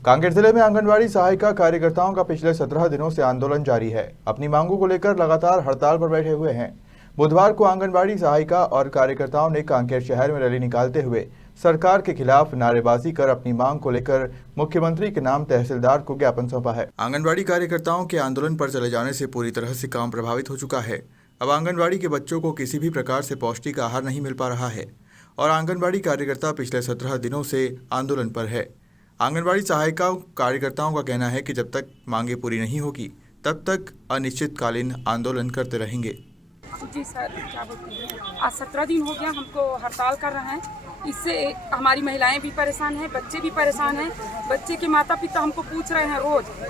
कांकेर जिले में आंगनबाड़ी सहायिका कार्यकर्ताओं का पिछले 17 दिनों से आंदोलन जारी है। अपनी मांगों को लेकर लगातार हड़ताल पर बैठे हुए हैं। बुधवार को आंगनबाड़ी सहायिका और कार्यकर्ताओं ने कांकेर शहर में रैली निकालते हुए सरकार के खिलाफ नारेबाजी कर अपनी मांग को लेकर मुख्यमंत्री के नाम तहसीलदार को ज्ञापन सौंपा है। आंगनबाड़ी कार्यकर्ताओं के आंदोलन पर चले जाने से पूरी तरह से काम प्रभावित हो चुका है। अब आंगनबाड़ी के बच्चों को किसी भी प्रकार से पौष्टिक आहार नहीं मिल पा रहा है और आंगनबाड़ी कार्यकर्ता पिछले 17 दिनों से आंदोलन पर है। आंगनबाड़ी सहायिका कार्यकर्ताओं का कहना है कि जब तक मांगे पूरी नहीं होगी तब तक अनिश्चितकालीन आंदोलन करते रहेंगे। जी सर, क्या बोलते हैं, आज 17 दिन हो गया हमको हड़ताल कर रहे हैं। इससे हमारी महिलाएं भी परेशान हैं, बच्चे भी परेशान हैं। बच्चे के माता पिता हमको पूछ रहे हैं,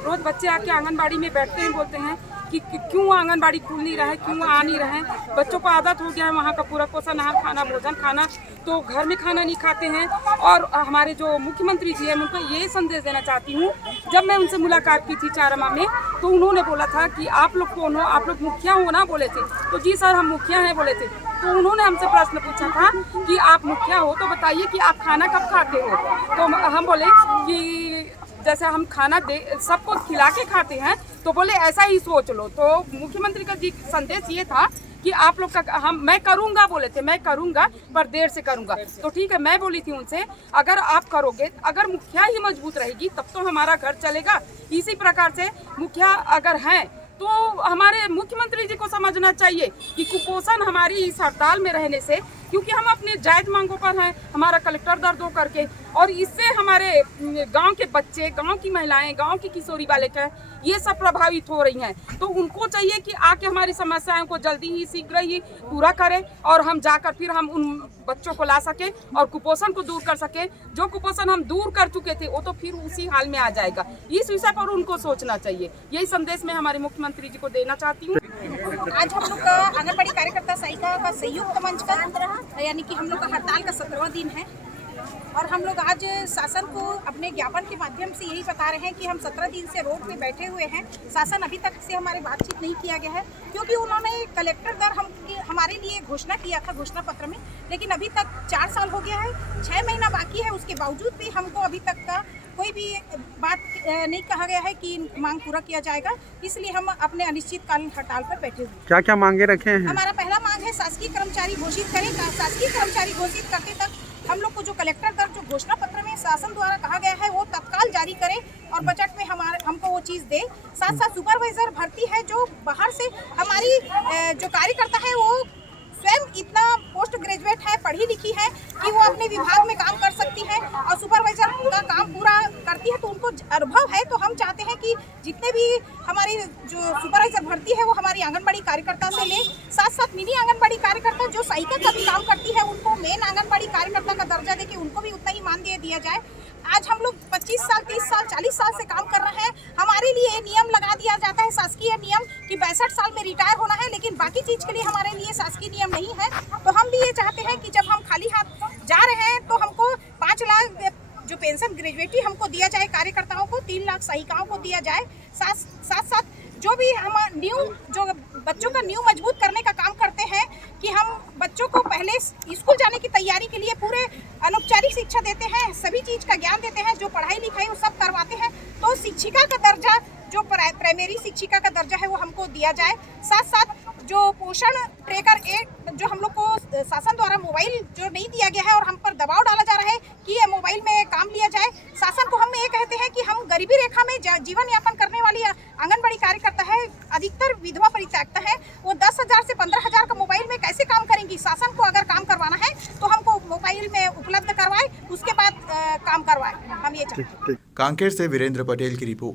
रोज बच्चे आके आंगनबाड़ी में बैठते हैं, बोलते हैं कि क्यों आंगनबाड़ी खुल नहीं रहा है, क्यों आ नहीं रहे हैं। बच्चों को आदत हो गया है वहाँ का पूरा पोषण आहार खाना, भोजन खाना, तो घर में खाना नहीं खाते हैं। और हमारे जो मुख्यमंत्री जी हैं, मैं उनको ये संदेश देना चाहती हूँ। जब मैं उनसे मुलाकात की थी 4 माह में, तो उन्होंने बोला था कि आप लोग कौन हो, आप लोग मुखिया हो ना, बोले थे। तो जी सर, हम मुखिया हैं बोले थे। तो उन्होंने हमसे प्रश्न पूछा था कि आप मुखिया हो तो बताइए कि आप खाना कब खाते हो। तो हम बोले कि जैसे हम खाना दे सबको खिला के खाते हैं, तो बोले ऐसा ही सोच लो। तो मुख्यमंत्री का जी संदेश ये था कि आप लोग का मैं करूंगा, बोले थे मैं करूंगा पर देर से करूंगा। तो ठीक है, मैं बोली थी उनसे अगर आप करोगे, अगर मुखिया ही मजबूत रहेगी तब तो हमारा घर चलेगा। इसी प्रकार से मुखिया अगर हैं तो हमारे मुख्यमंत्री जी को समझना चाहिए कि कुपोषण हमारी इस हड़ताल में रहने से, क्योंकि हम अपने जायज मांगों पर हैं, हमारा कलेक्टर दर्द हो करके, और इससे हमारे गांव के बच्चे, गांव की महिलाएं, गांव की किशोरी बालिकाएं ये सब प्रभावित हो रही हैं। तो उनको चाहिए कि आके हमारी समस्याओं को जल्दी ही शीघ्र ही पूरा करें और हम जाकर फिर हम उन बच्चों को ला सके और कुपोषण को दूर कर सके। जो कुपोषण हम दूर कर चुके थे वो तो फिर उसी हाल में आ जाएगा। इस विषय पर उनको सोचना चाहिए। यही संदेश मैं हमारे मुख्यमंत्री जी को देना चाहती हूँ। आज हम लोग का आंगनबाड़ी कार्यकर्ता सहायिका का संयुक्त मंच का यानी कि हम लोग का हड़ताल का 17वां दिन है और हम लोग आज शासन को अपने ज्ञापन के माध्यम से यही बता रहे हैं कि हम 17 दिन से रोड पे बैठे हुए हैं। शासन अभी तक से हमारे बातचीत नहीं किया गया है, क्योंकि उन्होंने कलेक्टर दर हमारे लिए घोषणा किया था घोषणा पत्र में, लेकिन अभी तक 4 साल हो गया है, 6 महीना बाकी है। उसके बावजूद भी हमको अभी तक का कोई भी बात नहीं कहा गया है कि मांग पूरा किया जाएगा। इसलिए हम अपने अनिश्चितकालीन हड़ताल पर बैठे हुए। क्या क्या मांगे रखे हैं? हमारा पहला मांग है शासकीय कर्मचारी घोषित करें। शासकीय कर्मचारी घोषित करते तक हम लोग को जो कलेक्टर दर जो घोषणा पत्र में शासन द्वारा कहा गया है वो तत्काल जारी करें और बजट में हमको वो चीज़ दे। साथ साथ सुपरवाइजर भर्ती है जो बाहर से हमारी जो कार्यकर्ता है वो स्वयं इतना पोस्ट ग्रेजुएट है, पढ़ी लिखी है कि वो अपने विभाग में काम कर सकती है और सुपरवाइजर का काम पूरा करती है, तो उनको अनुभव है। तो हम चाहते हैं कि जितने भी हमारी जो सुपरवाइजर भर्ती है वो हमारी आंगनबाड़ी कार्यकर्ता से ले। साथ साथ मिनी आंगनबाड़ी कार्यकर्ता जो सहायिका का भी काम करती है उनको मेन आंगनबाड़ी कार्यकर्ता का दर्जा देके उनको भी उतना ही मान दिया जाए। आज हम लोग 25 साल, 30 साल, 40 साल से काम कर रहे हैं। हमारे लिए ये नियम लगा दिया जाता है शासकीय नियम कि 62 साल में रिटायर होना है, लेकिन बाकी चीज़ के लिए हमारे लिए शासकीय नियम नहीं है। तो हम भी ये चाहते हैं कि जब हम खाली हाथ जा रहे हैं तो हमको 5 लाख जो पेंशन ग्रेजुएटी हमको दिया जाए कार्यकर्ताओं को, 3 लाख सहायिकाओं को दिया जाए। साथ जो भी हम जो बच्चों का न्यू मजबूत करने का काम करते हैं कि हम बच्चों को पहले स्कूल जाने की तैयारी के लिए पूरे अनौपचारिक शिक्षा देते हैं, सभी चीज़ का ज्ञान देते हैं, जो पढ़ाई लिखाई वो सब करवाते हैं। तो शिक्षिका का दर्जा, जो प्राइमरी शिक्षिका का दर्जा है वो हमको दिया जाए। साथ साथ जो पोषण ट्रैकर 8 जो हम लोग को शासन द्वारा मोबाइल जो नहीं दिया गया है और हम पर दबाव डाला जा रहा है कि ये मोबाइल में काम लिया जाए। शासन को हम ये कहते हैं कि हम गरीबी रेखा में जीवन यापन करने वाली आंगनबाड़ी कार्यकर्ता है, अधिकतर विधवा परित्यक्ता है, वो 10,000 से 15,000 का मोबाइल में कैसे काम करेंगी। शासन को अगर काम करवाना है तो हमको मोबाइल में उपलब्ध करवाए, उसके बाद काम करवाए। हम ये चाहते हैं। कांकेर से वीरेंद्र पटेल की रिपोर्ट।